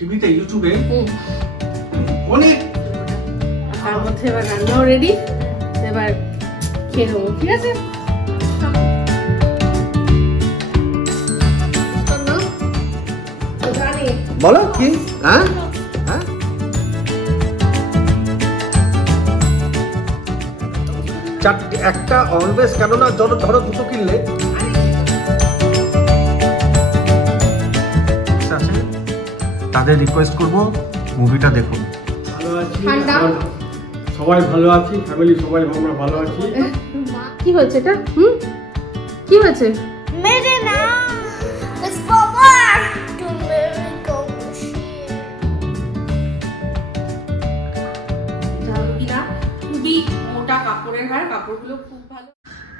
টিভিতে ইউটিউবে অনেক, তার মধ্যে এবার রান্নাও রেডি, এবার খেয়ে নেবো, ঠিক আছে? বলো কি? হ্যাঁ চারটে, একটা অলওয়েজ, কেননা ধরো দুটো কিনলে তাদের রিকোয়েস্ট করব মুভিটা দেখুন। ভালো আছি, সবাই ভালো আছি, ফ্যামিলি সবাই আমরা ভালো আছি। কি হয়েছে এটা? কি হয়েছে? मेरे नाम बस पापा तुम मेरे को খুবই মোটা কাপড়ের হার, কাপড়গুলো খুব ভালো।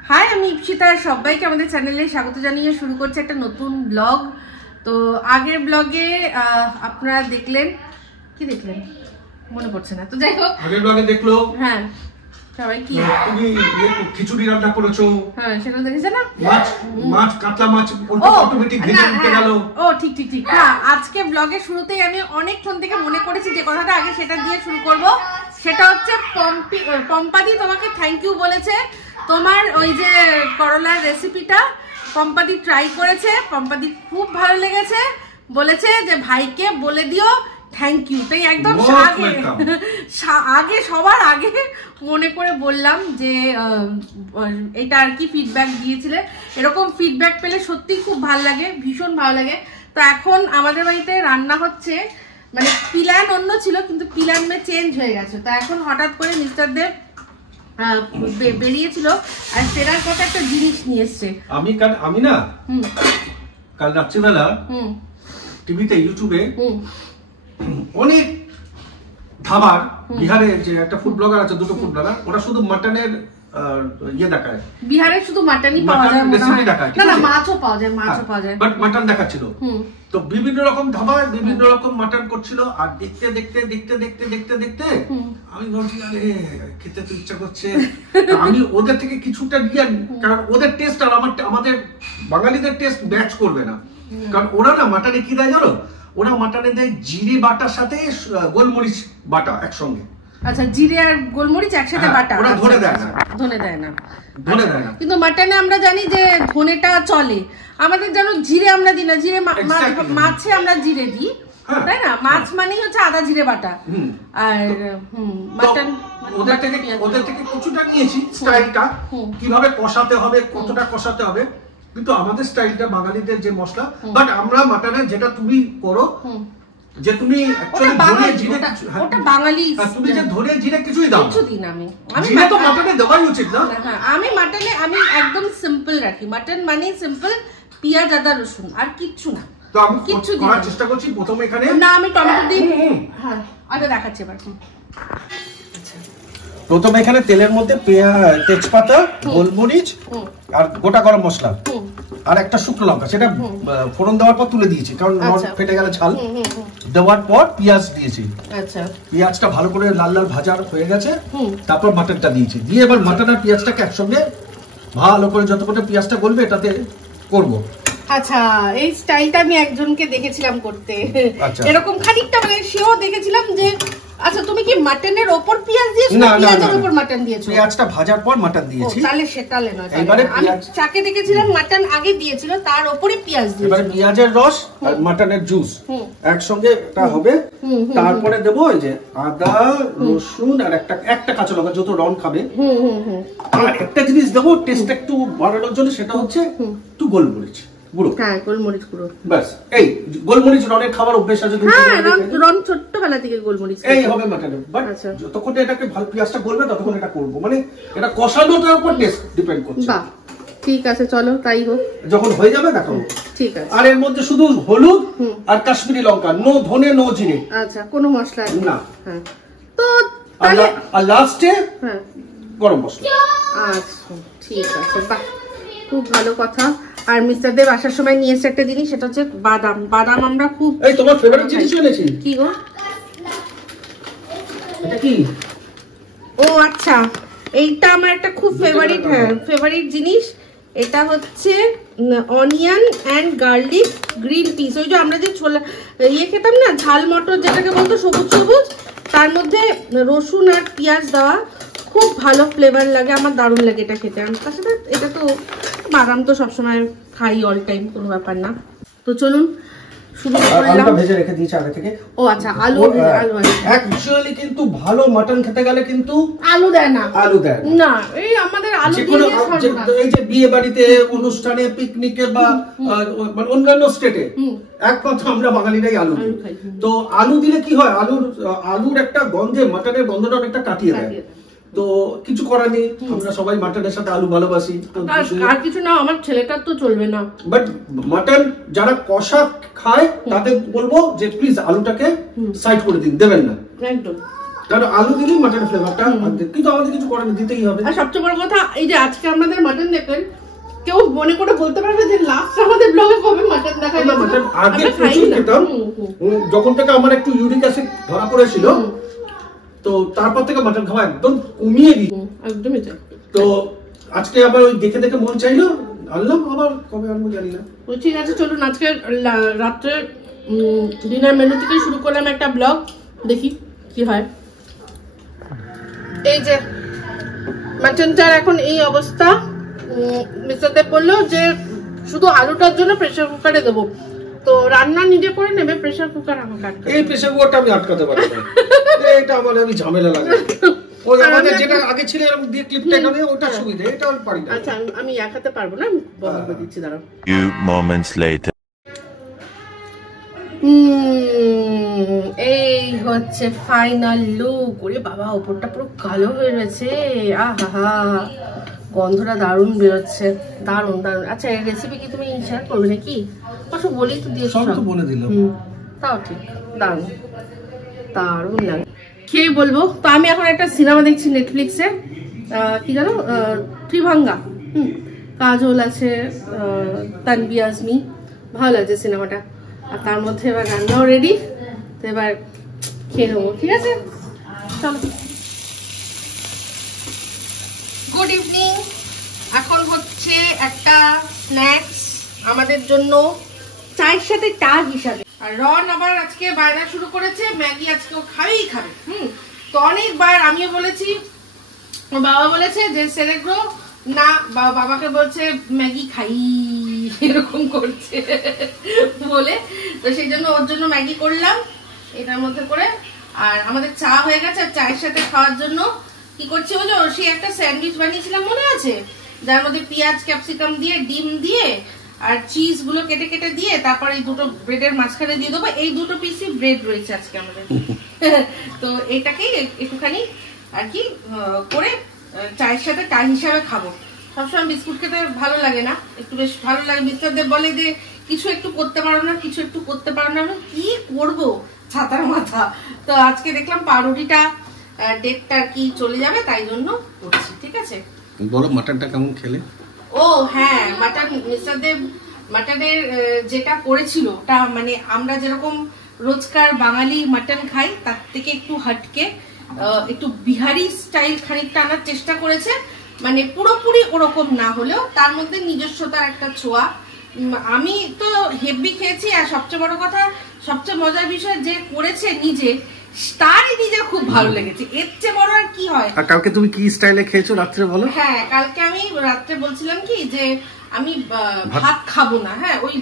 হাই, আমি ইপসিতা, সবাইকে আমাদের চ্যানেলে স্বাগত জানিয়ে শুরু করছে একটা নতুন ব্লগ। তো আগের ব্লগে আপনারা দেখলেন, কি দেখলেন মনে পড়ছে না, তো যাই হোক আগের ব্লগে দেখলো। হ্যাঁ, সবাই কি তুমি খিচুড়ি রান্না করেছো? হ্যাঁ, সেটা দেখেছে না? মাছ কাতলা মাছ অটোমেটিক ভেজে উঠে গেল। ও ঠিক ঠিক ঠিক। হ্যাঁ, আজকে ব্লগের শুরুতেই আমি অনেকক্ষণ থেকে মনে করেছি যে কথাটা আগে সেটা দিয়ে শুরু করব। সেটা হচ্ছে পম্পাদি তোমাকে থ্যাংক ইউ বলেছে। তোমার ওই যে করলার রেসিপিটা পম্পাদি ট্রাই করেছে, পম্পাদি খুব ভালো লেগেছে, বলেছে যে ভাইকে বলে দিও থ্যাংক ইউ। তাই একদম আগে সবার আগে মনে করে বললাম যে এটা আর কি ফিডব্যাক দিয়েছিলে। এরকম ফিডব্যাক পেলে সত্যি খুব ভালো লাগে, ভীষণ ভালো লাগে। তো এখন আমাদের বাড়িতে রান্না হচ্ছে, মানে প্ল্যান অন্য ছিল কিন্তু প্ল্যান চেঞ্জ হয়ে গেছে। তো এখন হঠাৎ করে মিস্টার দেব বেরিয়েছিল আর ফেরার পথে একটা জিনিস নিয়ে এসছে। আমি না কাল রাত্রিবেলা টিভিতে ইউটিউবে অনেক ধাবার, বিহারে যে একটা ফুড ব্লগার আছে, দুটো ফুড ব্লগার, ওরা শুধু মাটনের ইয়ে দেখায়। বিহারে শুধু মাটনই পাওয়া যায়, না না মাছও পাওয়া যায়, মাছও পাওয়া যায়, বাট মাটন দেখাচ্ছিল। তো বিভিন্ন রকম ধাবায় বিভিন্ন রকম মাটন করছিল, আর দেখতে দেখতে দেখতে দেখতে দেখতে দেখতে আমি ভাবছি আরে খেতে তো ইচ্ছা করছে। আমি ওদের থেকে কিছুটা নিয়ে, কারণ ওদের টেস্ট আর আমাদের বাঙালিদের টেস্ট ম্যাচ করবে না। কারণ ওরা না মাটনে কি দেয় জানো? ওরা মাটনে দেয় জিরে বাটার সাথে গোলমরিচ বাটা একসঙ্গে। আচ্ছা, জিরে আর গোলমরিচ একসাথে বাটা, ওরা ধনে দেয় না, ধনে দেয় না। কিন্তু মাটনে আমরা জানি যে ধনেটা চলে, আমাদের জানো জিরে আমরা দিই না, জিরে মাছে আমরা জিরে দিই, তাই না? মাছ মানেই হচ্ছে আদা জিরে বাটা। আর মাটন ওদের থেকে কিছুটা নিয়েছি স্টাইলটা, কিভাবে কষাতে হবে, কতটা কষাতে হবে। কিন্তু আমাদের স্টাইলটা বাঙালিদের যে মশলা, বাট আমরা মাটনে যেটা তুমি করো, যে তুমি অ্যাকচুয়ালি ধনে জিরে, ওটা বাঙালি, তুমি যে ধনে জিরে কিছুই দাও, কিছু দিই না আমি জিরে তো মাটনে দেওয়াই উচিত না। আমি মাটনে আমি একদম সিম্পল রাখি। মাটন মানে সিম্পল, পেঁয়াজ আদা রসুন আর কিচ্ছু না। তো আমি কিছু করার চেষ্টা করছি। প্রথমে এখানে না আমি টমেটো দিই। হ্যাঁ, আচ্ছা দেখাচ্ছি এবার। প্রথমে এখানে তেলের মধ্যে তেজপাতা, গোলমরিচ আর গোটা গরম মশলা আর একটা শুকনো লঙ্কা, সেটা ফোড়ন দেওয়ার পর তুলে দিয়েছি, কারণ ফেটে গেলে ঝাল। দেওয়ার পর পেঁয়াজ দিয়েছি। আচ্ছা, পেঁয়াজটা ভালো করে লাল লাল ভাজা হয়ে গেছে, তারপর মাটনটা দিয়েছি। দিয়ে এবার মাটন আর পেঁয়াজটাকে একসঙ্গে ভালো করে যতক্ষণ পেঁয়াজটা গলবে এটাতে করব। আচ্ছা, এই স্টাইলটা আমি একজনকে দেখেছিলাম করতে, এরকম খানিকটা, মানে সেও দেখেছিলাম যে। আচ্ছা, তুমি কি মাটনের উপর পেঁয়াজ দিয়েছো না পেঁয়াজের উপর মাটন দিয়েছো? পেঁয়াজটা ভাজার পর মাটন দিয়েছি। তাহলে সেটালে নয়, এবারে আমি চাকে দেখেছিলাম মাটন আগে দিয়েছিল, তার উপরে পেঁয়াজ দিয়েছিল। এবারে পেঁয়াজের রস আর মাটনের জুস একসঙ্গে এটা হবে। তারপরে দেবো এই যে আদা রসুন আর একটা কাঁচা লঙ্কা, যত রং খাবে। আর একটা জিনিস দেবো টেস্ট একটু বাড়ানোর জন্য, সেটা হচ্ছে একটু গোলমরিচ গুঁড়ো। হ্যাঁ, গোলমরিচ গুঁড়ো। বাস, এই গোলমরিচ রনের খাবার অভ্যেস আছে। হ্যাঁ, রন ছোট্টবেলা থেকে গোলমরিচ এই হবে মাটনে। বাট যতক্ষণ এটাকে ভালো পেঁয়াজটা গলবে ততক্ষণ এটা করব, মানে এটা কষানোটার উপর টেস্ট ডিপেন্ড করছে। বাহ, ঠিক আছে, চলো তাই হোক। যখন হয়ে যাবে দেখাবো। ঠিক আছে। আর এর মধ্যে শুধু হলুদ আর কাশ্মীরি লঙ্কা, নো ধনে নো জিরে। আচ্ছা, কোনো মশলা না। হ্যাঁ, তো তাহলে আর লাস্টে গরম মশলা। আচ্ছা, ঠিক আছে, বাহ, খুব ভালো কথা। আর মিস্টার দেব আসার সময় নিয়ে এসে একটা জিনিস, সেটা হচ্ছে বাদাম। বাদাম আমরা খুব, এই তোমার ফেভারিট জিনিস এনেছি। কি গো? এটা কি? ও আচ্ছা, এইটা আমার একটা খুব ফেভারিট, হ্যাঁ ফেভারিট জিনিস। এটা হচ্ছে onion and garlic green piece, ওই যে আমরা যে ছোলা ইয়ে খেতাম না, ঝাল মটর যেটাকে বলতো, সবুজ সবুজ, তার মধ্যে রসুন আর পেঁয়াজ দেওয়া, খুব ভালো ফ্লেভার লাগে, আমার দারুণ লাগে এটা খেতে। তার সাথে এটা তো বাদাম তো সবসময় খাই, অল টাইম, কোনো ব্যাপার না। তো চলুন শুরু করলাম। আলুটা ভেজে রেখে দিয়েছি আগে থেকে। ও আচ্ছা, আলু অ্যাকচুয়ালি কিন্তু ভালো মাটন খেতে গেলে কিন্তু আলু দেয় না, আলু দেয় না। এই আমাদের আলু যেকোনো এই যে বিয়ে বাড়িতে, অনুষ্ঠানে, পিকনিকে বা অন্যান্য স্টেটে একমাত্র আমরা বাঙালিরাই আলু দিই। তো আলু দিলে কি হয়, আলুর একটা গন্ধে মাটনের গন্ধটা অনেকটা কাটিয়ে দেয়। তো কিছু করার নেই, আমরা সবাই মাটনের সাথে আলু ভালোবাসি। আর কিছু না, আমার ছেলেটার তো চলবে না। বাট মাটন যারা কষা খায় তাদের বলবো যে প্লিজ আলুটাকে সাইড করে দিন, দেবেন না একদম, কারণ আলু দিলেই মাটনের ফ্লেভারটা, কিন্তু আমাদের কিছু করার নেই, দিতেই হবে। আর সবচেয়ে বড় কথা, এই যে আজকে আমাদের মাটন দেখলেন, কেউ মনে করে বলতে পারবে যে লাস্ট আমাদের ব্লগে কবে মাটন দেখাই। না, মাটন আগে প্রচুর খেতাম, যখন থেকে আমার একটু ইউরিক অ্যাসিড ধরা পড়েছিল, তো তারপর থেকে মাটন খাওয়া একদম কমিয়ে দিই, একদমই তাই। তো আজকে আবার ওই দেখে দেখে মন চাইলো, আনলাম, আবার কবে আনবো জানি না। ঠিক আছে, চলুন আজকে রাত্রে ডিনার মেনু থেকে শুরু করলাম একটা ব্লগ, দেখি কি হয়। এই যে মাটনটার এখন এই অবস্থা। মিস্টার দেব বললো যে শুধু আলুটার জন্য প্রেসার কুকারে দেবো, তো রান্না নিজে করে নেবে, প্রেসার কুকার আমাকে আটকাবে। এই প্রেসার কুকারটা আমি আটকাতে পারি না, এটা আমার আমি ঝামেলা লাগে। ওই আমাদের যেটা আগে ছিল এরকম দিয়ে ক্লিপটা এখানে, ওটা সুবিধা, এটা আমি পারি না। আচ্ছা, আমি একাতে পারবো না, আমি বন্ধ করে দিচ্ছি, দাঁড়াও। Few moments later. এই হচ্ছে ফাইনাল লুক। ওরে বাবা, ওপরটা পুরো কালো হয়ে রয়েছে, আহা, গন্ধটা দারুণ বেরোচ্ছে, দারুণ দারুণ। আচ্ছা, এই রেসিপি কি তুমি শেয়ার করবে নাকি? অবশ্য বলেই তো দিয়েছো, সব তো বলে দিলাম। তাও ঠিক, দারুণ দারুণ লাগে, খেয়ে বলবো। তো আমি এখন একটা সিনেমা দেখছি নেটফ্লিক্সে, কি জানো, ত্রিভাঙ্গা। কাজল আছে, তানভি আজমি, ভালো লাগছে সিনেমাটা। আর তার মধ্যে এবার রান্নাও রেডি, তো এবার খেয়ে নেবো। ঠিক আছে, চলো। Good evening. এখন হচ্ছে একটা স্ন্যাক্স আমাদের জন্য, চায়ের সাথে টাগ হিসাবে। আর রন আবার আজকে বায়না শুরু করেছে, ম্যাগি আজকে ও খাবেই খাবে। তো অনেকবার আমিও বলেছি, বাবা বলেছে যে সেরেগ্রো না, বাবাকে বলছে ম্যাগি খাই, এরকম করছে বলে, তো সেই জন্য ওর জন্য ম্যাগি করলাম এটার মধ্যে করে। আর আমাদের চা হয়ে গেছে, আর চায়ের সাথে খাওয়ার জন্য কি করছি বলো, সে একটা স্যান্ডউইচ বানিয়েছিলাম মনে আছে, যার মধ্যে পেঁয়াজ ক্যাপসিকাম দিয়ে, ডিম দিয়ে, আর চিজ গুলো কেটে কেটে দিয়ে, তারপর এই দুটো ব্রেডের মাঝখানে দিয়ে দেবো। এই দুটো পিসই ব্রেড রয়েছে আজকে আমাদের। তো এটাকেই একটুখানি আর কি করে চায়ের সাথে চা হিসাবে খাবো। সবসময় বিস্কুট খেতে ভালো লাগে না, একটু বেশ ভালো লাগে। মিস্টার দেব বলে যে কিছু একটু করতে পারো না, কিছু একটু করতে পারো না, কি করবো, ছাতার মাথা। তো আজকে দেখলাম পাউরুটিটা ডেটটা আর কি চলে যাবে, তাই জন্য করছি। ঠিক আছে, বলো মাটনটা কেমন খেলে? ও হ্যাঁ, মাটন মিস্টার দেব মাটনের যেটা করেছিল, ওটা মানে আমরা যেরকম রোজকার বাঙালি মাটন খাই তার থেকে একটু হাটকে, একটু বিহারি স্টাইল খানিকটা আনার চেষ্টা করেছে। মানে পুরোপুরি ওরকম না হলেও তার মধ্যে নিজস্বতার একটা ছোঁয়া। আমি তো হেভি খেয়েছি, আর সবচেয়ে বড় কথা, সবচেয়ে মজার বিষয় যে করেছে নিজে, তারই নিজের খুব ভালো লেগেছে। এর চেয়ে বড় আর কি হয়। আর কালকে তুমি কি স্টাইলে খেয়েছো রাত্রে বলো? হ্যাঁ, কালকে আমি রাত্রে বলছিলাম কি যে আমি ভাত খাবো না। হ্যাঁ, ওই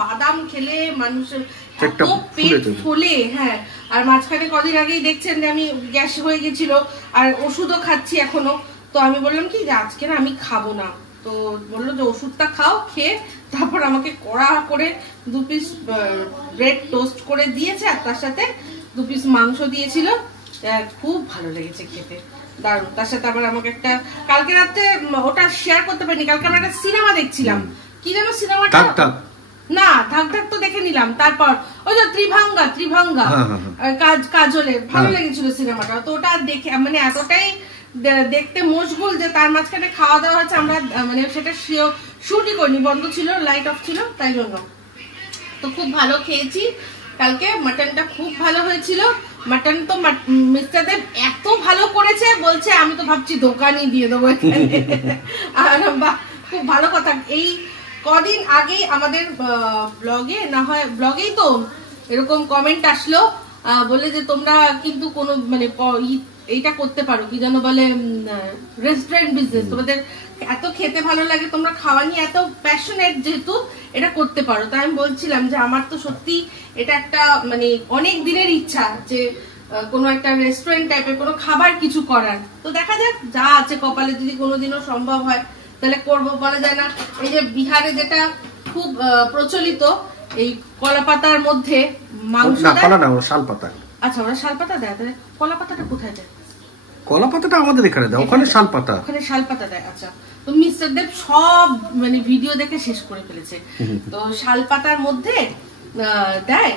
বাদাম খেলে মানুষের এত পেট ফুলে। হ্যাঁ, আর মাঝখানে কদিন আগেই দেখছেন যে আমি গ্যাস হয়ে গেছিল, আর ওষুধও খাচ্ছি এখনো। তো আমি বললাম কি যে আজকে না আমি খাবো না। তো বললো যে ওষুধটা খাও, খেয়ে তারপর আমাকে কড়া করে 2 পিস ব্রেড টোস্ট করে দিয়েছে, আর তার সাথে 2 পিস মাংস দিয়েছিল। খুব ভালো লেগেছে খেতে, দারুণ। তার সাথে আবার আমাকে একটা, কালকে রাতে ওটা শেয়ার করতে পারিনি, কালকে আমরা একটা সিনেমা দেখছিলাম, কি যেন সিনেমাটা, না ধাক ধাক তো দেখে নিলাম, তারপর ওই যে ত্রিভাঙ্গা কাজলের, ভালো লেগেছিল সিনেমাটা। তো ওটা দেখে মানে এতটাই দেখতে মশগুল যে তার মাঝখানে খাওয়া দাওয়া হচ্ছে, আমরা মানে সেটা শুটই করিনি, বন্ধ ছিল, লাইট অফ ছিল, তাই জন্য। তো খুব ভালো খেয়েছি কালকে, মাটনটা খুব ভালো হয়েছিল। মাটন তো মিস্টার দেব এত ভালো করেছে, বলছে আমি তো ভাবছি দোকানই দিয়ে দেবো এখানে। আর খুব ভালো কথা। এই কদিন আগে আমাদের ব্লগে না হয় ব্লগেই তো এরকম কমেন্ট আসলো, বলে যে তোমরা কিন্তু কোনো মানে এইটা করতে পারো, কি যেন বলে, রেস্টুরেন্ট বিজনেস, তোমাদের এত খেতে ভালো লাগে, তোমরা খাওয়া নিয়ে এত প্যাশনেট, যেহেতু এটা করতে পারো। তাই আমি বলছিলাম যে আমার তো সত্যি এটা একটা মানে অনেক দিনের ইচ্ছা যে কোনো একটা রেস্টুরেন্ট টাইপের কোনো খাবার কিছু করার। তো দেখা যাক, যা আছে কপালে, যদি কোনোদিনও সম্ভব হয় তাহলে করবো, বলা যায় না। এই যে বিহারে যেটা খুব প্রচলিত, এই কলা পাতার মধ্যে মাংস দেয়, শাল পাতা। আচ্ছা, ওরা শাল পাতা দেয়, তাহলে কলা পাতাটা কোথায় দেয়? কলা পাতাটা আমাদের এখানে দেয়, ওখানে শাল পাতা। ওখানে শাল পাতা দেয়। আচ্ছা, তো মিস্টার দেব সব মানে ভিডিও দেখে শেষ করে ফেলেছে। তো শাল পাতার মধ্যে দেয়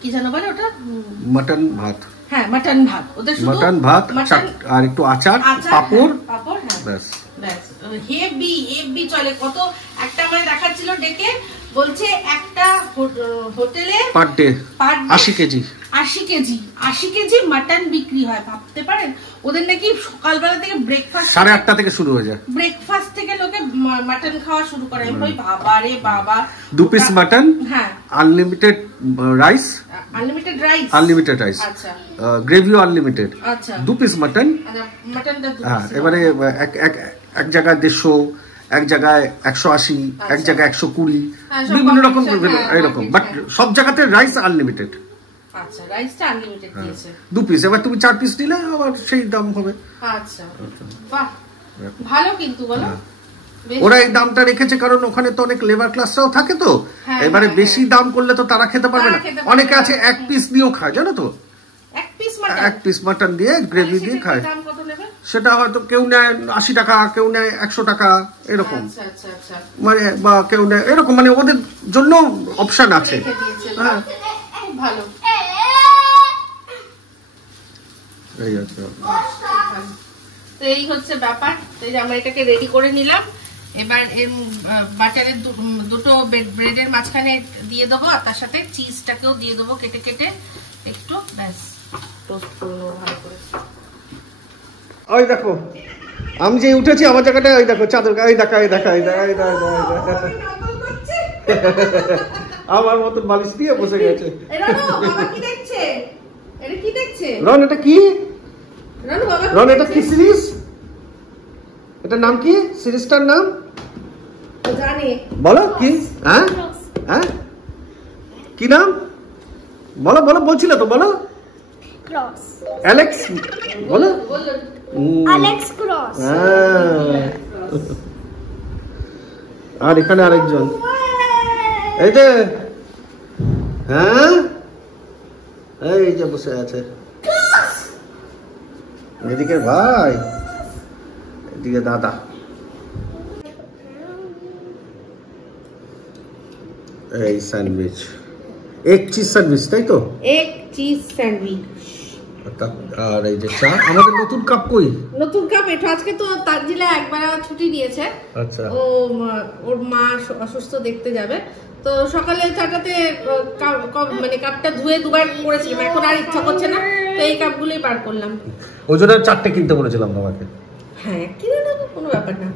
কি জানো বলে ওটা, মটন ভাত। হ্যাঁ, মটন ভাত। ওদের শুধু মটন ভাত আর একটু আচার, পাপড়, পাপড়। হ্যাঁ, ব্যাস ব্যাস। হেভি চলে। কত একটা মানে দেখাচ্ছিল ডেকে, বলছে একটা হোটেলে পার ডে 80 কেজি মটন বিক্রি হয়। ভাবতে পারেন, ওদের নাকি সকালবেলা থেকে ব্রেকফাস্ট 8:30 থেকে শুরু হয়ে যায়। ব্রেকফাস্ট থেকে লোকে মটন খাওয়া শুরু করে। আমি ভাই বাবা রে বাবা, 2 পিস মটন, হ্যাঁ, আনলিমিটেড রাইস, আনলিমিটেড রাইস, আচ্ছা, গ্রেভিও আনলিমিটেড, আচ্ছা, 2 পিস মটন, মটনটা এবারে এক জায়গায় 150, এক জায়গায় 180, এক জায়গায় 120, বিভিন্ন রকম এরকম, বাট সব জায়গাতে রাইস আনলিমিটেড। আচ্ছা, রাইসটা আনলিমিটেড দিয়েছে, 2 পিস। এবার তুমি 4 পিস নিলে আবার সেই দাম হবে। আচ্ছা, বাহ, ভালো কিন্তু বলো। ওরা এই দামটা রেখেছে কারণ ওখানে তো অনেক লেবার ক্লাসরাও থাকে, তো এবারে বেশি দাম করলে তো তারা খেতে পারবে না। অনেকে আছে 1 পিস দিয়েও খায়, জানো তো, 1 পিস মাটন দিয়ে গ্রেভি দিয়ে খায়। সেটা হয়তো কেউ নেয় 80 টাকা, কেউ নেয় 100 টাকা, এরকম মানে, বা কেউ নেয় এরকম, মানে ওদের জন্য অপশন আছে। হ্যাঁ, ভালো। তো এই হচ্ছে ব্যাপার। আমরা এটাকে রেডি করে নিলাম। এবার এর বাটারের দুটো ব্রেডের মাঝখানে দিয়ে দেবো, আর তার সাথে চিজটাকেও দিয়ে দেবো কেটে কেটে একটু, ব্যাস টোস্ট করে নেবো ভালো করে। ওই দেখো আমি যে উঠেছি আমার জায়গাটা, ওই দেখো চাদর, এই দেখা আমার মতো বালিশ দিয়ে বসে গেছে। রন, এটা কি? রন, এটা কি সিরিজ? এটার নাম কি? সিরিজটার নাম বলো কি? হ্যাঁ, কি নাম বলো? বলছিল তো, বলো। অ্যালেক্স, বলো। Alex cross. আর এখানে আরেকজন, এই যে, হ্যাঁ, এই যে বসে আছে। এদিকে ভাই, এদিকে দাদা। এই স্যান্ডউইচ, 1 চিজ স্যান্ডউইচ, তাই তো? 1 চিজ স্যান্ডউইচ। আর এই যে চা। আমাদের নতুন কাপ কই? নতুন কাপ এটা আজকে তো তানজিলা একবার ছুটি নিয়েছে। আচ্ছা, ওর মা অসুস্থ, দেখতে যাবে, তো সকালে চাটাতে মানে কাপটা ধুয়ে 2বার করেছিলাম, এখন আর ইচ্ছা করছে না, তো এই কাপগুলোই পার করলাম। ওই জন্য 4টে কিনতে বলেছিলাম বাবাকে। হ্যাঁ, কিনে নেবো, কোনো ব্যাপার না।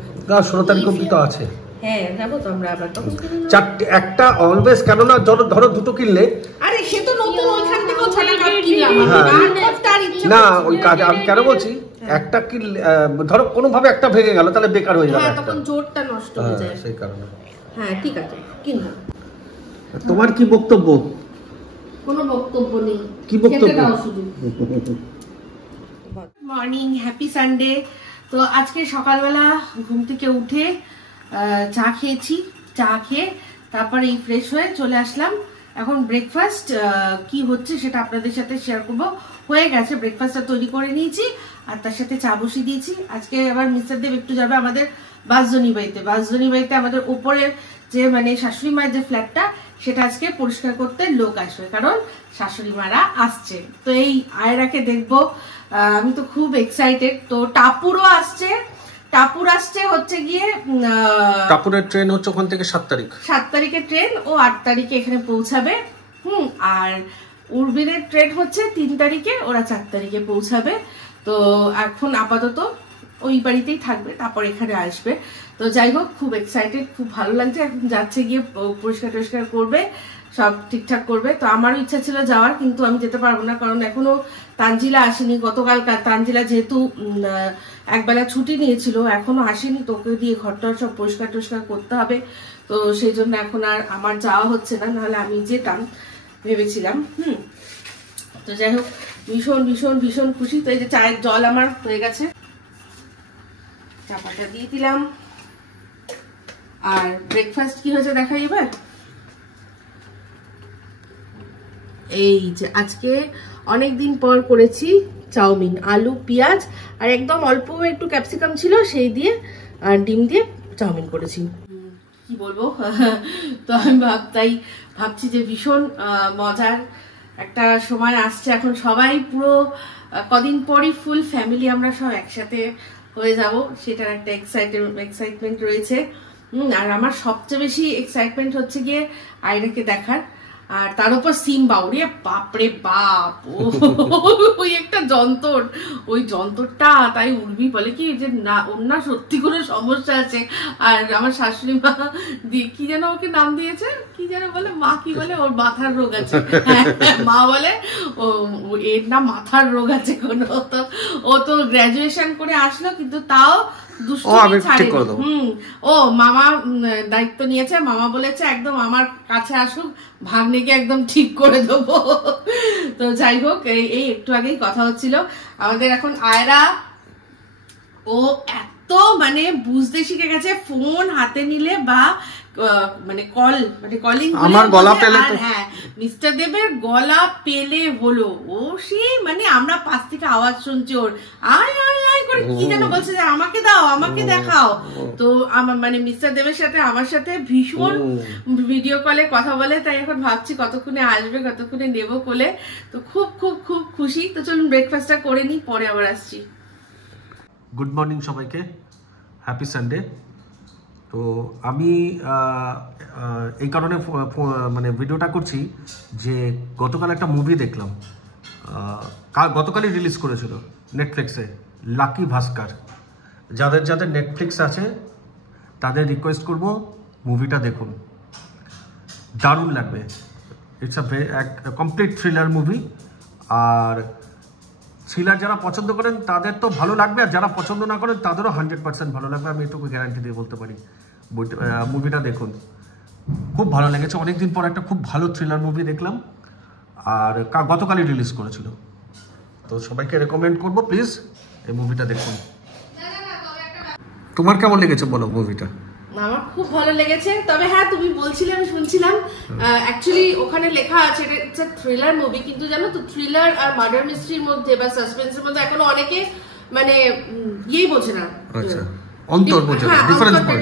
16 তারিখ অব্দি তো আছে। হ্যাঁ, যাবো তো আমরা আবার, তখন 4টে, একটা অলওয়েজ, কেন না ধরো 2টো কিনলে, আরে সে তো নতুন, ওইখান থেকেও 6টা কাপ কিনলাম না, ওই কাজ আমি কেন বলছি, একটা কিনলে ধরো কোনো ভাবে একটা ভেঙে গেল, তাহলে বেকার হয়ে যাবে, তখন জোরটা নষ্ট হয়ে যায়, সেই কারণে। হ্যাঁ, ঠিক আছে, কিনবো। তোমার কি বক্তব্য? কোনো বক্তব্য নেই, কি বক্তব্য? Morning, happy Sunday. তো আজকে সকালবেলা ঘুম থেকে উঠে চা খেয়েছি, চা খেয়ে তারপরে এই ফ্রেশ হয়ে চলে আসলাম। এখন ব্রেকফাস্ট কি হচ্ছে সেটা আপনাদের সাথে শেয়ার করবো। হয়ে গেছে, ব্রেকফাস্টটা তৈরি করে নিয়েছি আর তার সাথে চা বসিয়ে দিয়েছি। আজকে আবার মিস্টার দেব একটু যাবে আমাদের বাসজনী বাড়িতে আমাদের উপরের যে মানে শাশুড়ি মায়ের যে ফ্ল্যাটটা, সেটা আজকে পরিষ্কার করতে লোক আসবে, কারণ শাশুড়ি মারা আসছে। তো এই আয়রাকে দেখবো, আমি তো খুব এক্সাইটেড। তো টাপুরও আসছে, টাপুর আসছে হচ্ছে গিয়ে, টাপুরের ট্রেন হচ্ছে ওখান থেকে 7 তারিখে ট্রেন, ও 8 তারিখে এখানে পৌঁছাবে। আর উর্বিনের ট্রেন হচ্ছে 3 তারিখে, ওরা 4 তারিখে পৌঁছাবে। তো এখন আপাতত ওই বাড়িতেই থাকবে, তারপর এখানে আসবে। তো যাই হোক, খুব এক্সাইটেড, খুব ভালো লাগছে। এখন যাচ্ছে, গিয়ে পরিষ্কার টরিষ্কার করবে, সব ঠিকঠাক করবে। তো আমারও ইচ্ছা ছিল যাওয়ার, কিন্তু আমি যেতে পারবো না, কারণ এখনো তানজিলা আসেনি। গতকাল তানজিলা যেহেতু একবেলা ছুটি নিয়েছিল, এখনো আসেনি, তোকে দিয়ে ঘরটা সব পরিষ্কার টরিষ্কার করতে হবে। তো সেই জন্য এখন আর আমার যাওয়া হচ্ছে না, নাহলে আমি যেতাম ভেবেছিলাম। তো যাই হোক, ভীষণ ভীষণ ভীষণ খুশি। তো এই যে চায়ের জল আমার হয়ে গেছে, চাপাটা দিয়ে দিলাম। আর ব্রেকফাস্ট কি হয়েছে দেখাই এবার। এই যে আজকে অনেকদিন পর করেছি চাউমিন, আলু পেঁয়াজ আর একদম অল্প একটু ক্যাপসিকাম ছিল, সেই দিয়ে আর ডিম দিয়ে চাউমিন করেছি। কি বলবো, তো আমি ভাবছি যে ভীষণ মজার একটা সময় আসছে। এখন সবাই পুরো কদিন পরই ফুল ফ্যামিলি আমরা সব একসাথে হয়ে যাব, সেটার একটা এক্সাইটমেন্ট রয়েছে। আর আমার সবচেয়ে বেশি এক্সাইটমেন্ট হচ্ছে গিয়ে আয়রাকে দেখার, আর তার উপর সিম্বা, ওরে বাপরে বাপ, ওই একটা যন্ত্র, ওই যন্ত্রটা। তাই উর্মি বলে কি যে না, ওর না সত্যি কোনো সমস্যা আছে। আর আমার শাশুড়ি মা কি যেন ওকে নাম দিয়েছে, কি যেন বলে, মা কি বলে, ওর মাথার রোগ আছে। মা বলে এর না মাথার রোগ আছে কোনো। ও তো গ্রাজুয়েশন করে আসলো, কিন্তু তাও ও মামা দায়িত্ব নিয়েছে, মামা বলেছে একদম আমার কাছে আসুক, ভাগ্নেকে একদম ঠিক করে দেবো। তো যাই হোক, এই একটু আগেই কথা হচ্ছিল আমাদের। এখন আয়রা ও এত মানে বুঝতে শিখে গেছে, ফোন হাতে নিলে বা কলিং আমার গলা পেলে, হ্যাঁ মিস্টার দেবের গলা পেলে হলো, ও সেই মানে আমরা পাশ থেকে আওয়াজ শুনছি ওর আয় আয় আয় করে, কি যেন বলছে যে আমাকে দাও, আমাকে দেখাও। তো আমার মানে মিস্টার দেবের সাথে আমার সাথে ভীষণ ভিডিও কলে কথা বলে, তাই এখন ভাবছি কতক্ষণে আসবে, কতক্ষণে নেবো কোলে। তো খুব খুব খুব খুশি। তো চলুন ব্রেকফাস্টটা করে নিই, পরে আবার আসছি। গুড মর্নিং সবাইকে, হ্যাপি সানডে। তো আমি এই কারণে মানে ভিডিওটা করছি যে গতকাল একটা মুভি দেখলাম, গতকালই রিলিজ করেছিল নেটফ্লিক্সে, লাকি ভাস্কর। যাদের যাদের নেটফ্লিক্স আছে তাদের রিকোয়েস্ট করব মুভিটা দেখুন, দারুণ লাগবে। It's a complete thriller movie. আর থ্রিলার যারা পছন্দ করেন তাদের তো ভালো লাগবে, আর যারা পছন্দ না করেন তাদেরও 100% ভালো লাগবে, আমি এটুকু গ্যারান্টি দিয়ে বলতে পারি। মুভিটা দেখুন, খুব ভালো লেগেছে। অনেকদিন পর একটা খুব ভালো থ্রিলার মুভি দেখলাম, আর গতকালই রিলিজ করেছিল। তো সবাইকে রেকমেন্ড করবো, প্লিজ এই মুভিটা দেখুন। তোমার কেমন লেগেছে বলো মুভিটা? আমার খুব ভালো লেগেছে। তবে হ্যাঁ, তুমি বলছিলে, আমি শুনছিলাম, অ্যাকচুয়ালি ওখানে লেখা আছে এটা হচ্ছে থ্রিলার মুভি, কিন্তু জানো তো থ্রিলার আর মার্ডার মিস্ট্রির মধ্যে বা সাসপেন্সের মধ্যে এখনো অনেকে মানে ইয়েই বোঝে না,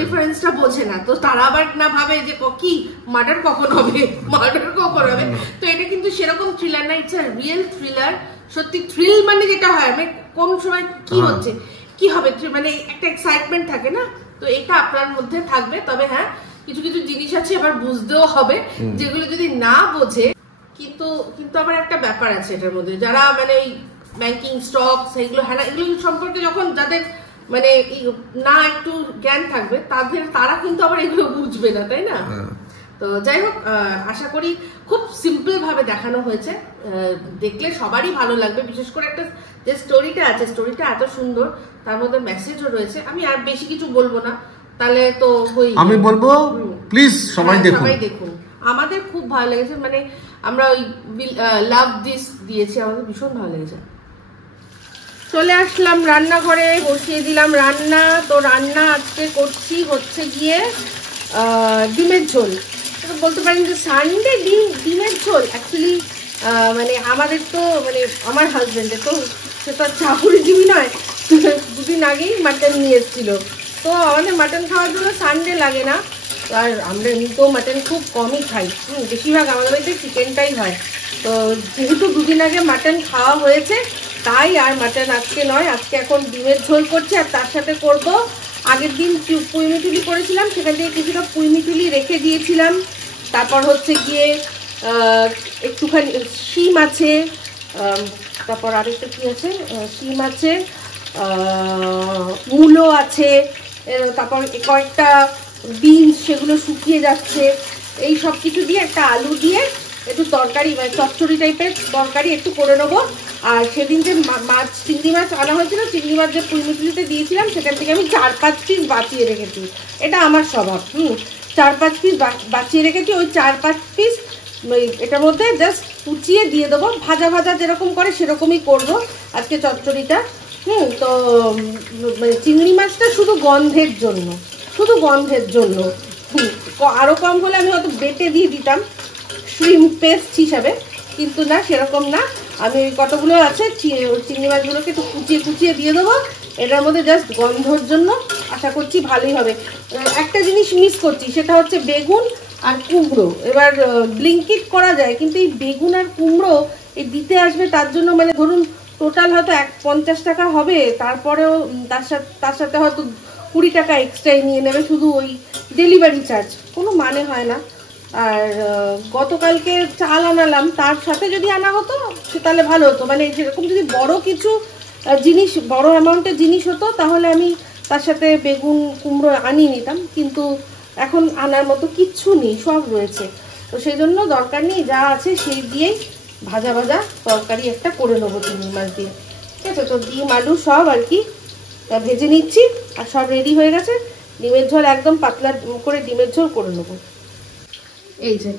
ডিফারেন্সটা বোঝে না। তো তারা আবার না ভাবে যে কি মার্ডার কখন হবে, তো এটা কিন্তু সেরকম থ্রিলার না, ইটস আ রিয়েল থ্রিলার। সত্যি থ্রিল মানে যেটা হয়, মানে কোন সময় কি হচ্ছে, কি হবে, মানে একটা এক্সাইটমেন্ট থাকে না, তো এটা আপনার মধ্যে থাকবে। তবে হ্যাঁ, কিছু কিছু জিনিস আছে এবার বুঝতেও হবে, যেগুলো যদি না বোঝে, কিন্তু আবার একটা ব্যাপার আছে এটার মধ্যে, যারা মানে ওই ব্যাংকিং স্টক সেইগুলো হ্যাঁ এগুলো সম্পর্কে যখন যাদের মানে না একটু জ্ঞান থাকবে, তারা কিন্তু আবার এগুলো বুঝবে না, তাই না? তো যাই হোক, আশা করি খুব সিম্পল ভাবে দেখানো হয়েছে, দেখলে সবারই ভালো লাগবে। বিশেষ করে একটা যে স্টোরিটা আছে, স্টোরিটা এত সুন্দর, তার মধ্যে মেসেজও রয়েছে। আমি আর বেশি কিছু বলবো না, তাহলে তো আমি বলবো প্লিজ সবাই দেখুন। আমাদের খুব ভালো লেগেছে, মানে আমরা ওই লাভ দিস দিয়েছি, আমাদের ভীষণ ভালো লেগেছে। চলে আসলাম রান্নাঘরে, বসিয়ে দিলাম রান্না। তো রান্না আজকে করছি হচ্ছে গিয়ে ডিমের ঝোল। বলতে পারেন যে সানডে ডিমের ঝোল। অ্যাকচুয়ালি মানে আমাদের তো মানে আমার হাজবেন্ডের তো সে তো চাকুরিজীবী নয়, দুদিন আগেই মাটন নিয়ে এসেছিল। তো আমাদের মাটন খাওয়ার জন্য সানডে লাগে না, আর আমরা এমনিতেও মাটন খুব কমই খাই, বেশিরভাগ আমাদের বাড়িতে চিকেনটাই হয়। তো যেহেতু দুদিন আগে মাটন খাওয়া হয়েছে, তাই আর মাটন আজকে নয়, আজকে এখন ডিমের ঝোল করছি। আর তার সাথে করব, আগের দিন পুঁইমিটুলি করেছিলাম, সেখান থেকে কিছুটা পুঁইমিটুলি রেখে দিয়েছিলাম। তারপর হচ্ছে গিয়ে একটুখানি শিম আছে, তারপর আরেকটা কি আছে, শিম আছে, মূলো আছে, তারপর কয়েকটা বিনস সেগুলো শুকিয়ে যাচ্ছে, এই সব কিছু দিয়ে একটা আলু দিয়ে একটু তরকারি মানে চচ্চড়ি টাইপের তরকারি একটু করে নেবো। আর সেদিন যে মাছ চিংড়ি মাছ আনা হয়েছিল, চিংড়ি মাছ যে পুঁইমিটুলিতে দিয়েছিলাম সেখান থেকে আমি 4-5 পিস বাঁচিয়ে রেখেছি। এটা আমার স্বভাব, 4-5 পিস বাঁচিয়ে রেখেছি। ওই 4-5 পিস এটার মধ্যে জাস্ট কুচিয়ে দিয়ে দেবো, ভাজা ভাজা যেরকম করে সেরকমই করবো আজকে চচ্চড়িটা। তো মানে চিংড়ি মাছটা শুধু গন্ধের জন্য, শুধু গন্ধের জন্য। আরো কম হলে আমি হয়তো বেটে দিয়ে দিতাম শ্রিম্প পেস্ট হিসাবে, কিন্তু না, সেরকম না। আমি কতগুলো আছে চিংড়ি মাছগুলোকে একটু কুচিয়ে কুচিয়ে দিয়ে দেবো এটার মধ্যে, জাস্ট গন্ধর জন্য। আশা করছি ভালোই হবে। একটা জিনিস মিস করছি, সেটা হচ্ছে বেগুন আর কুমড়ো। এবার ব্লিঙ্কিট করা যায়, কিন্তু এই বেগুন আর কুমড়ো এই দিতে আসবে, তার জন্য মানে ধরুন টোটাল হয়তো 50 টাকা হবে, তারপরেও তার সাথে হয়তো 20 টাকা এক্সট্রাই নিয়ে নেবে শুধু ওই ডেলিভারি চার্জ, কোনো মানে হয় না। আর গতকালকে চাল আনালাম, তার সাথে যদি আনা হতো সে তাহলে ভালো হতো। মানে যেরকম যদি বড় কিছু জিনিস, বড় অ্যামাউন্টের জিনিস হতো, তাহলে আমি তার সাথে বেগুন কুমড়ো আনিয়ে নিতাম, কিন্তু এখন আনার মতো কিচ্ছু নেই, সব রয়েছে। তো সেই জন্য দরকার নেই, যা আছে সেই দিয়েই ভাজা ভাজা তরকারি একটা করে নেবো চিংড়ি মাছ দিয়ে। ঠিক আছে, তো ডিম আলু সব আর কি ভেজে নিচ্ছি, আর সব রেডি হয়ে গেছে। ডিমের ঝোল একদম পাতলা করে ডিমের ঝোল করে নেবো। এই যে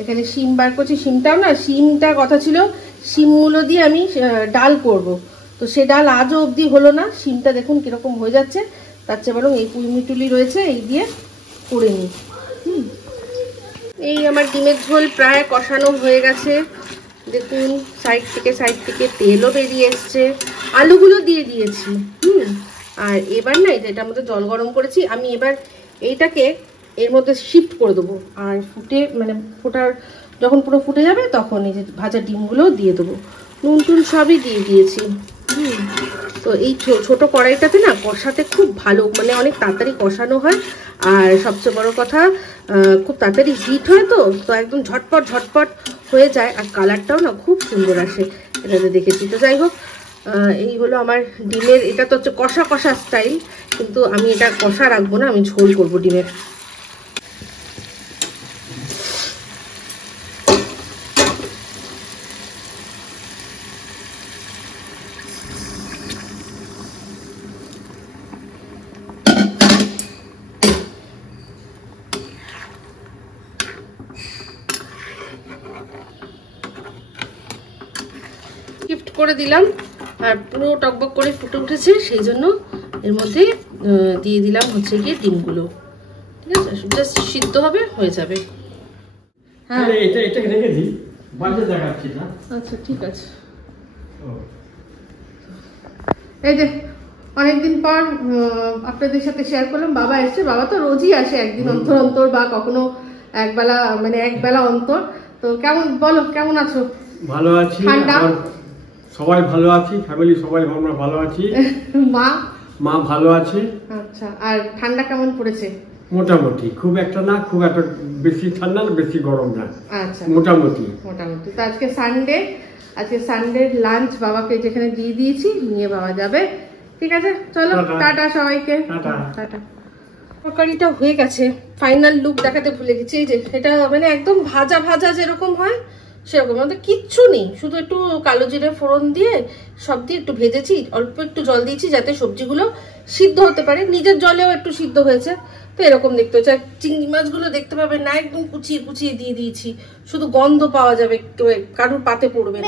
এখানে শিম বার করছি, শিমটাও না, শিমটা কথা ছিল শিমগুলো দিয়ে আমি ডাল করব, তো সে ডাল আজও অবধি হলো না। শিমটা দেখুন কিরকম হয়ে যাচ্ছে, তার চেয়ে বরং এই পুঁইমিটুলি রয়েছে এই দিয়ে করে নিই। এই আমার ডিমের ঝোল প্রায় কষানো হয়ে গেছে, দেখুন সাইড থেকে তেলও বেরিয়ে এসছে, আলুগুলো দিয়ে দিয়েছি। আর এবার না এটার মধ্যে জল গরম করেছি, আমি এবার এইটাকে এর মধ্যে শিফট করে দেবো। আর যখন পুরো ফুটে যাবে তখন এই যে ভাজা ডিমগুলোও দিয়ে দেবো, নুন টুন সবই দিয়ে দিয়েছি। তো এই ছোট কড়াইটাতে না কষাতে খুব ভালো, মানে অনেক তাড়াতাড়ি কষানো হয়। আর সবচেয়ে বড় কথা, খুব তাড়াতাড়ি হিট হয়, তো একদম ঝটপট হয়ে যায়। আর কালারটাও না খুব সুন্দর আসে, এটাতে দেখেছি। তো যাই হোক, এই হলো আমার ডিমের, এটা তো হচ্ছে কষা স্টাইল, কিন্তু আমি এটা কষা রাখবো না, আমি ঝোল করবো ডিমের। শিফট করে দিলাম, আর পুরো টকবক করে ফুটে উঠেছে, সেই জন্য এর মধ্যে দিয়ে দিলাম হচ্ছে গিয়ে ডিমগুলো। ঠিক আছে, জাস্ট সিদ্ধ হবে, হয়ে যাবে। হ্যাঁ, এটা রেখে দিই, বাজে দেখাচ্ছি না। আচ্ছা ঠিক আছে। এই যে অনেকদিন পর আপনাদের সাথে শেয়ার করলাম, বাবা এসছে। বাবা তো রোজই আসে, একদিন অন্তর বা কখনো একবেলা অন্তর। তো বলো কেমন আছো? ভালো আছি, সবাই ভালো আছি, ফ্যামিলি সবাই আমরা ভালো আছি। মা ভালো আছে। আচ্ছা, আর ঠান্ডা কেমন পড়েছে? মোটামুটি, খুব একটা না, খুব একটা বেশি ঠান্ডা না, বেশি গরম না। আচ্ছা, মোটামুটি। তো আজকে সানডে লাঞ্চ বাবাকে যেখানে দিয়ে দিয়েছি, নিয়ে বাবা যাবে। ঠিক আছে, চলো টাটা সবাইকে, টাটা। তরকারিটা হয়ে গেছে, ফাইনাল লুক দেখাতে ভুলে গেছি। এই যে এটা মানে একদম ভাজা যেরকম হয় সেরকম, আমাদের কিচ্ছু নেই, শুধু একটু কালো জিরে ফোড়ন দিয়ে সব দিয়ে একটু ভেজেছি, অল্প একটু জল দিয়েছি যাতে সবজিগুলো সিদ্ধ হতে পারে, নিজের জলেও একটু সিদ্ধ হয়েছে। তো এরকম দেখতে হচ্ছে। চিংড়ি মাছগুলো দেখতে পাবে না, একদম কুচিয়ে দিয়ে দিয়েছি, শুধু গন্ধ পাওয়া যাবে, কারুর পাতে পড়বে না।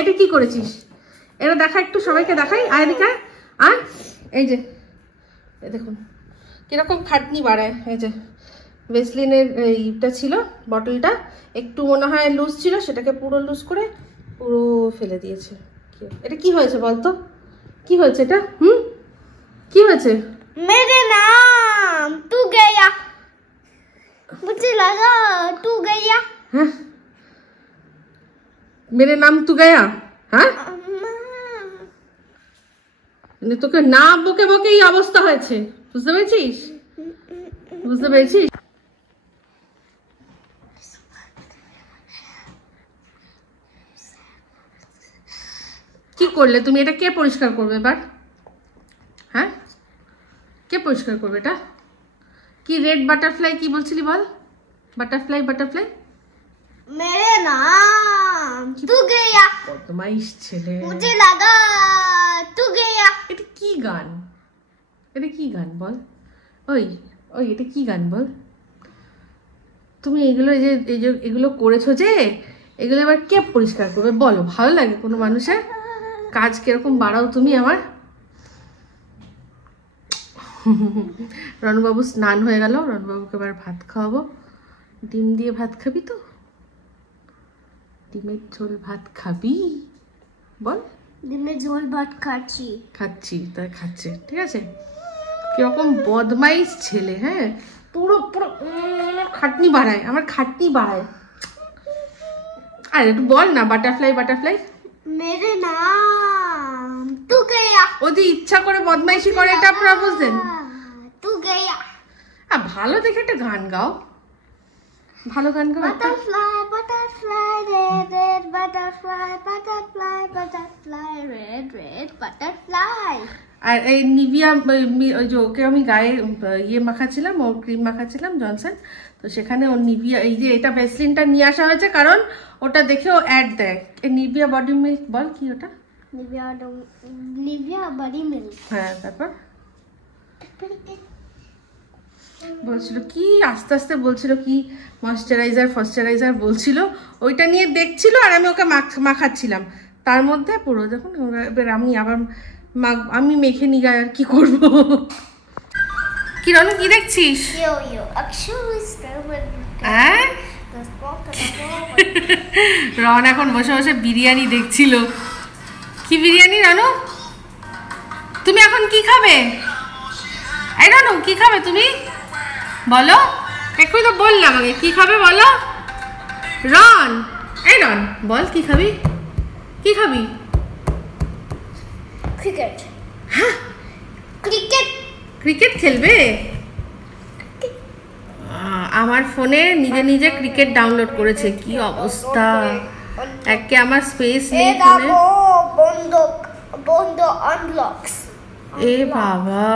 এটা কি করেছিস? এটা দেখা, একটু সবাইকে দেখাই, আয় দেখা। আর এই যে দেখুন কিরকম খাটনি বাড়ায়। এই যে ভেসলিনের এইটা ছিল, বটলটা একটু মনে হয় লুজ ছিল, সেটাকে পুরো লুজ করে পুরো ফেলে দিয়েছে। এটা কি হয়েছে বলতো? কি হয়েছে এটা? কি হয়েছে? मेरे नाम तू गया, मुझे लगा तू गया। हाँ, मेरे नाम तू गया। हाँ, তোকে না বকে এই অবস্থা হয়েছে, বুঝতে পেরেছিস? কি করলে তুমি? এটা কে পরিষ্কার করবে এবার? হ্যাঁ, কে পরিষ্কার করবে এটা? কি রেড বাটারফ্লাই কি বলছিলি বল? বাটারফ্লাই বাটারফ্লাই मेरे नाम तू गया বদমাইশ ছেলে। मुझे लगा तू गया। এটা কি গান? এটা কি গান বল? ওই ওই এটা কি গান বল? তুমি এগুলো এই যে এগুলো করেছো যে, এগুলো এবার কে পরিষ্কার করবে বলো? ভালো লাগে কোনো মানুষের? কাজ কিরকম বাড়াও তুমি আমার। রণবাবু স্নান হয়ে গেল, রণবাবুকে এবার ভাত খাওয়াবো। ডিম দিয়ে ভাত খাবি তো? ডিমের ঝোল ভাত খাবি বল? ডিমের ঝোল ভাত খাচ্ছি। খাচ্ছি, তাই খাচ্ছে, ঠিক আছে। কিরকম বদমাইশ ছেলে, হ্যাঁ, পুরো পুরো খাটনি বাড়ায়, আমার খাটনি বাড়ায়। আর একটু বল না বাটারফ্লাই বাটারফ্লাই। मेरे नाम तू गया। ও যে ইচ্ছা করে বদমাইশি করে, এটা আপনারা বুঝলেন? तू गया। ভালো দেখে একটা গান গাও, ভালো গান গাও একটা। Butterfly, butterfly, red, red butterfly, butterfly, butterfly, red, red butterfly. আর এই নিভিয়া ওই যে ওকে আমি গায়ে ইয়ে মাখাচ্ছিলাম, ওর ক্রিম মাখাচ্ছিলাম জনসন, তো সেখানে ওর নিভিয়া এই যে এটা ভ্যাসলিনটা নিয়ে আসা হয়েছে, কারণ ওটা দেখে ও অ্যাড দেয়। এই নিভিয়া বডি মিল্ক বল কি ওটা? Nivea body milk. হ্যাঁ, তারপর বলছিল কি আস্তে আস্তে বলছিল কি ময়শ্চারাইজার বলছিল, ওইটা নিয়ে দেখছিল আর আমি ওকে মাখাচ্ছিলাম। তার মধ্যে পুরো দেখুন, এবার আমি আবার আমি মেখে নিয়ে গায়ে আর কি করব। কি রনু কি দেখছিস? Yo, actually হ্যাঁ, রন এখন বসে বসে বিরিয়ানি দেখছিল। কি বিরিয়ানি রনু? তুমি এখন কি খাবে? এই রনু কি খাবে তুমি বলো? একটু তো বললাম আগে কি খাবে বলো। রন, এই রন বল কি খাবি? কি খাবি? cricket. হ্যাঁ, ক্রিকেট খেলবে? আমার ফোনে নিজে নিজে ক্রিকেট ডাউনলোড করেছে, কি অবস্থা। একে আমার স্পেস নেই ফোনে। বন্ধ unlocks. এ বাবা,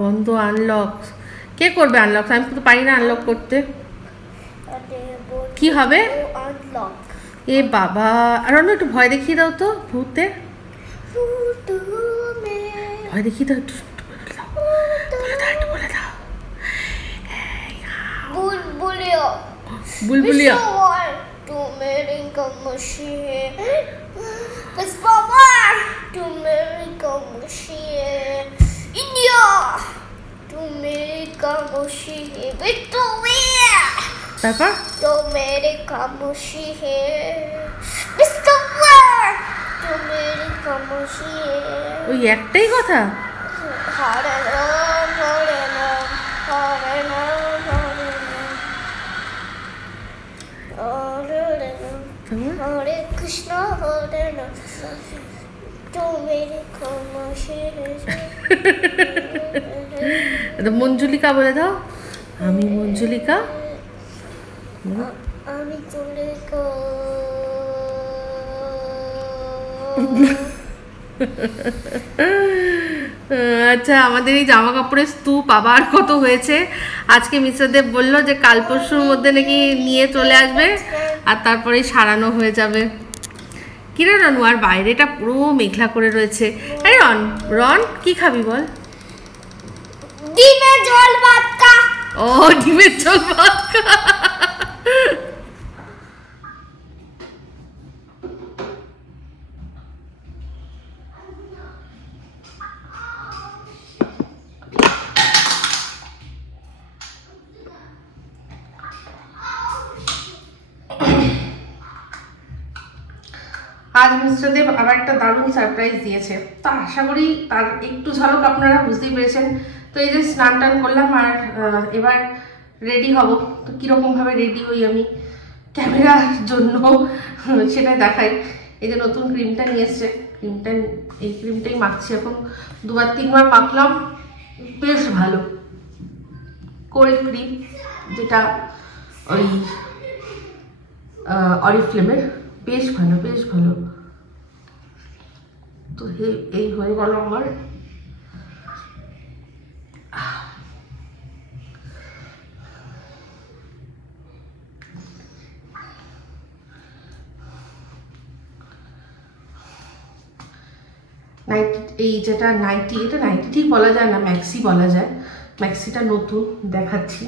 বন্ধ আনলক্স কে করবে? আনলক আমি তো পারি না আনলক করতে। কি হবে? Unlock. এ বাবা, আর একটু ভয় দেখিয়ে দাও তো ভূতে। ভয় দেখিয়ে দাও, একটু বলে দাও। বুলবুলিয়া तू मेरी कमशी है, बस बाबा तू मेरी कमशी है, इंडिया तू मेरी कमशी है, विक्टोरिया তারপর तो मेरी कमशी है, क्रिस्टोफर तू मेरी कमशी है। ওই একটাই কথা? हरे राम हरे राम हरे राम हरे राम हरे कृष्णा हरे राम तो मेरे कमशी है। মঞ্জুলিকা বলে দাও। আমি মঞ্জুলিকা। আমি চলে গো। আচ্ছা, আমাদের এই জামা কাপড়ের স্তূপ আবার কত হয়েছে। আজকে মিস্টার দেব বললো যে কাল পরশুর মধ্যে নাকি নিয়ে চলে আসবে, আর তারপরে সারানো হয়ে যাবে। কিরে রনু, আর বাইরেটা পুরো মেঘলা করে রয়েছে। এই রন কি খাবি বল? ডিমের ঝোল ভাত খা। ও, ডিমের ঝোল ভাত খা। আজ মিস্টার দেব আবার একটা দারুণ সারপ্রাইজ দিয়েছে, তো আশা করি তার একটু ঝলক আপনারা বুঝতেই পেরেছেন। তো এই যে স্নান টান করলাম আর এবার রেডি হব। তো কীরকমভাবে রেডি হই আমি ক্যামেরার জন্য সেটাই দেখাই। এই যে নতুন ক্রিমটা নিয়ে এসছে, এই ক্রিমটাই মাখছি এখন। 2-3 বার মাখলাম, বেশ ভালো। কোল্ড ক্রিম, যেটা ওই অরিফ্লেমের, বেশ ভালো। তো এই হয়ে গেল আমার। নাইটি, এই যেটা নাইটি, এটা নাইটি ঠিক বলা যায় না, ম্যাক্সি বলা যায়। ম্যাক্সিটা নতুন দেখাচ্ছি।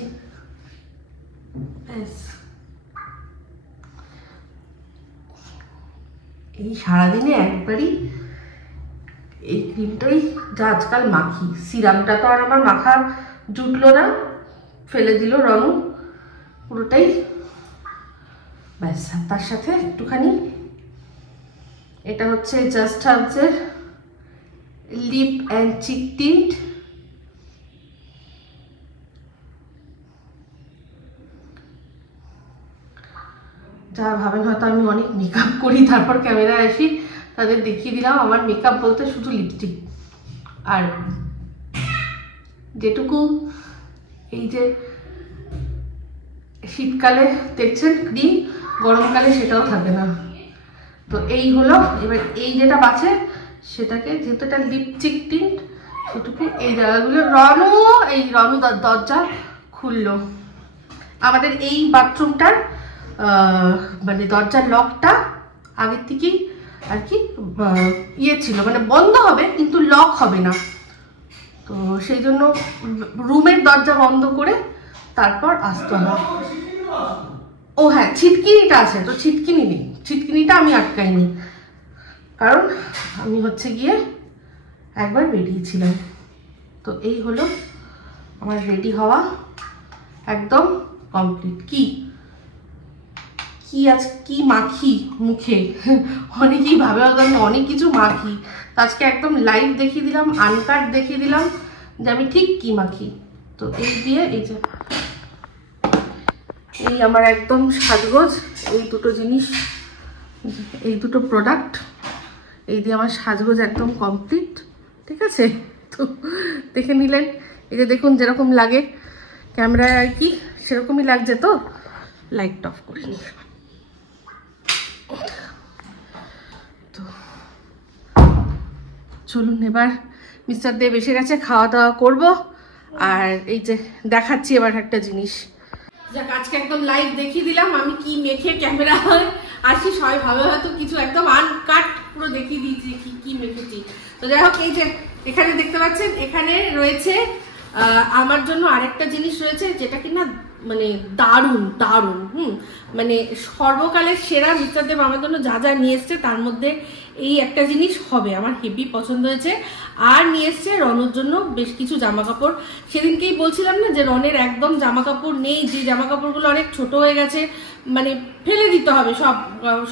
এই সারাদিনে একবারই এই ক্রিমটাই যা আজকাল মাখি। সিরামটা তো আর আমার মাখা জুটলো না, ফেলে দিল রনু পুরোটাই। ব্যাস, তার সাথে একটুখানি এটা হচ্ছে জাস্ট হার্বসের লিপ অ্যান্ড চিক টিন্ট। যারা ভাবেন হয়তো আমি অনেক মেকআপ করি তারপর ক্যামেরায় আসি, তাদের দেখিয়ে দিলাম আমার মেকআপ বলতে শুধু লিপস্টিক। আর যেটুকু এই যে শীতকালে দেখছেন ক্রিম, গরমকালে সেটাও থাকে না। তো এই হলো। এবার এই যেটা বাঁচে সেটাকে, যেহেতু এটা লিপস্টিক টিন্ট, সেটুকু এই জায়গাগুলো রনু দরজা খুললো। আমাদের এই বাথরুমটার মানে দরজার লকটা আগের থেকেই আর কি ইয়ে ছিল, মানে বন্ধ হবে কিন্তু লক হবে না। তো সেই জন্য রুমের দরজা বন্ধ করে তারপর আসতে হবে। ও হ্যাঁ, ছিটকিনিটা আছে, তো ছিটকিনি নেই, ছিটকিনিটা আমি আটকাইনি, কারণ আমি হচ্ছে গিয়ে একবার বেরিয়েছিলাম। তো এই হলো আমার রেডি হওয়া একদম কমপ্লিট। কি মাখি মুখে, অনেকেই ভাবে আমি অনেক কিছু মাখি। তো আজকে একদম লাইভ দেখিয়ে দিলাম, আনকাট দেখিয়ে দিলাম যে আমি ঠিক কি মাখি। তো এই দিয়ে এই আমার একদম সাজগোজ, এই দুটো জিনিস, এই দুটো প্রোডাক্ট, এই দিয়ে আমার সাজগোজ একদম কমপ্লিট। ঠিক আছে, তো দেখে নিলেন। এই যে দেখুন যেরকম লাগে ক্যামেরায় আর কি সেরকমই লাগছে। তো লাইট অফ করে নি। তো চলুন এবার মিস্টার দেব এসে গেছে, খাওয়া দাওয়া করবো। আর এই যে দেখাচ্ছি এবার একটা জিনিস, যাক আজকে একদম লাইভ দেখিয়ে দিলাম আমি কি মেখে ক্যামেরা আসি। সবাই ভাবে হয়তো কিছু একদম আনকাট পুরো দেখিয়ে দিয়েছি কি মেখেছি। তো যাই হোক, এই যে এখানে দেখতে পাচ্ছেন, এখানে রয়েছে আমার জন্য আরেকটা জিনিস রয়েছে, যেটা কিনা মানে দারুণ দারুণ মানে সর্বকালের সেরা। মিস্টার দেব আমার জন্য যা যা নিয়ে এসছে তার মধ্যে এই একটা জিনিস হবে, আমার হেভি পছন্দ হয়েছে। আর নিয়ে এসছে রনের জন্য বেশ কিছু জামা কাপড়। সেদিনকেই বলছিলাম না যে রনের একদম জামা কাপড় নেই, যে জামা কাপড়গুলো অনেক ছোট হয়ে গেছে, মানে ফেলে দিতে হবে,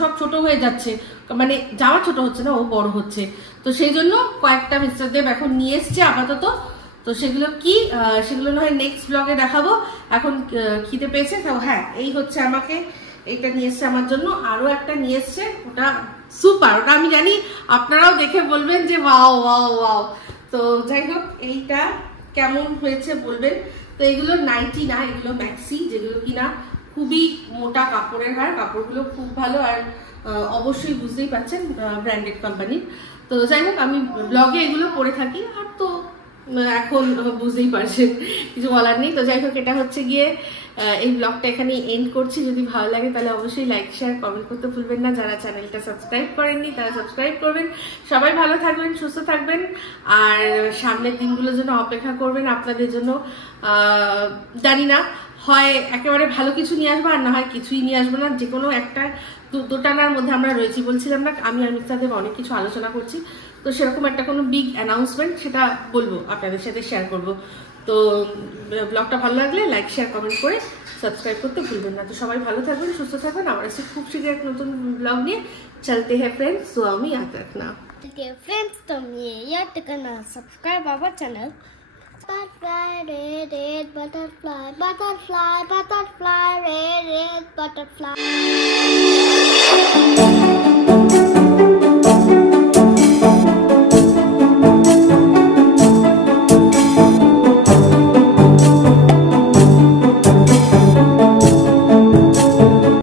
সব ছোট হয়ে যাচ্ছে, মানে জামা ছোট হচ্ছে না, ও বড় হচ্ছে। তো সেই জন্য কয়েকটা মিস্টার দেব এখন নিয়ে এসছে আপাতত। তো সেগুলো কি, সেগুলো নয় নেক্সট ব্লগে দেখাবো। এখন খিদে পেয়েছে। তো হ্যাঁ, এই হচ্ছে আমাকে এইটা নিয়ে এসছে আমার জন্য, আরো একটা নিয়ে এসছে, ওটা সুপার, ওটা আমি জানি আপনারাও দেখে বলবেন যে ওয়াও ওয়াও ওয়াও। তো যাই হোক, এইটা কেমন হয়েছে বলবেন। তো এগুলো নাইটি না, এগুলো ম্যাক্সি, যেগুলো কিনা খুবই মোটা কাপড়ের হয়, কাপড়গুলো খুব ভালো। আর অবশ্যই বুঝতেই পারছেন ব্র্যান্ডেড কোম্পানির। তো যাই হোক, আমি ব্লগে এগুলো পরে থাকি, আর তো এখন বুঝতেই পারছেন, কিছু বলার নেই। তো যাই হোক, এটা হচ্ছে গিয়ে এই ব্লগটা এখানে এন্ড করছি। যদি ভালো লাগে তাহলে অবশ্যই লাইক শেয়ার কমেন্ট করতে ভুলবেন না। যারা চ্যানেলটা সাবস্ক্রাইব করেননি তারা সাবস্ক্রাইব করবেন। সবাই ভালো থাকবেন, সুস্থ থাকবেন, আর সামনের দিনগুলোর জন্য অপেক্ষা করবেন। আপনাদের জন্য জানি না, হয় একেবারে ভালো কিছু নিয়ে আসবো, আর না হয় কিছুই নিয়ে আসবো না। যে কোনো একটা দুটানার মধ্যে আমরা রয়েছি। বলছিলাম না আমি আর মিস্টার দেব অনেক কিছু আলোচনা করছি, তো সেরকম একটা কোনো বিগ অ্যানাউন্সমেন্ট সেটা বলবো, আপনাদের সাথে শেয়ার করব। তো ব্লগটা ভালো লাগলে লাইক শেয়ার কমেন্ট করে সাবস্ক্রাইব করতে ভুলবেন না। তো সবাই ভালো থাকবেন, সুস্থ থাকবেন। আবার এসে খুব শীঘ্র এক নতুন ব্লগ নিয়ে। চলতে হ্যাঁ ফ্রেন্ডস, তো আমি याद रखना। Okay, friends, तुम ये याद करना subscribe our channel. Butterfly, red, red, butterfly, butterfly, butterfly, red, red, butterfly.